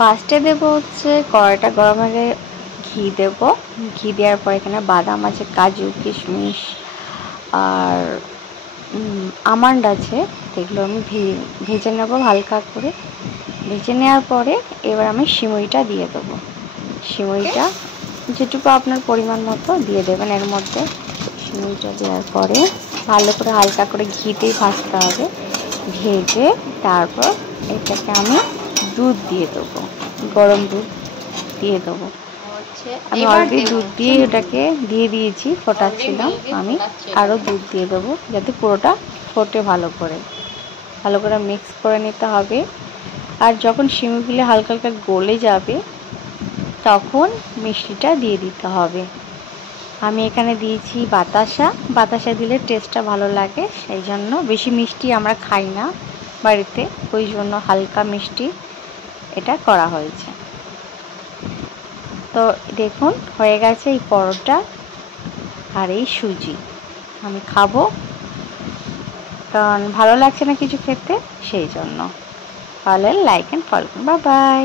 ফার্স্টে দেবো হচ্ছে কড়াইটা গরম হলে ঘি দেবো। ঘি দেওয়ার পর এখানে বাদাম আছে, কাজু, কিশমিশ আর আমন্ড আছে, এগুলো আমি ভেজে নেবো হালকা করে। ভেজে নেওয়ার পরে এবার আমি সিমইটা দিয়ে দেবো। সিমইটা যেটুকু আপনার পরিমাণ মতো দিয়ে দেবেন এর মধ্যে। সিমইটা দেওয়ার পরে ভালো করে হালকা করে ঘিতেই ভাজতে হবে। ভেজে তারপর এটাকে আমি দুধ দিয়ে দেবো, গরম দুধ দিয়ে দেবো। আমি অলরেডি দুধ দিয়ে ওটাকে দিয়ে দিয়েছি, ফোটাচ্ছিলাম। আমি আরও দুধ দিয়ে দেবো যাতে পুরোটা ফোটে ভালো করে মিক্স করে নিতে হবে। আর যখন সিমইগুলো হালকা হালকা গলে যাবে তখন মিষ্টিটা দিয়ে দিতে হবে। আমি এখানে দিয়েছি বাতাসা দিলে টেস্টটা ভালো লাগে, সেই জন্য বেশি মিষ্টি আমরা খাই না বাড়িতে, ওই জন্য হালকা মিষ্টি এটা করা হয়েছে। তো দেখুন হয়ে গেছে এই পরোটা আর এই সুজি। আমি খাবো কারণ ভালো লাগছে না কিছু খেতে, সেই জন্য। ভালো like and follow. Bye bye.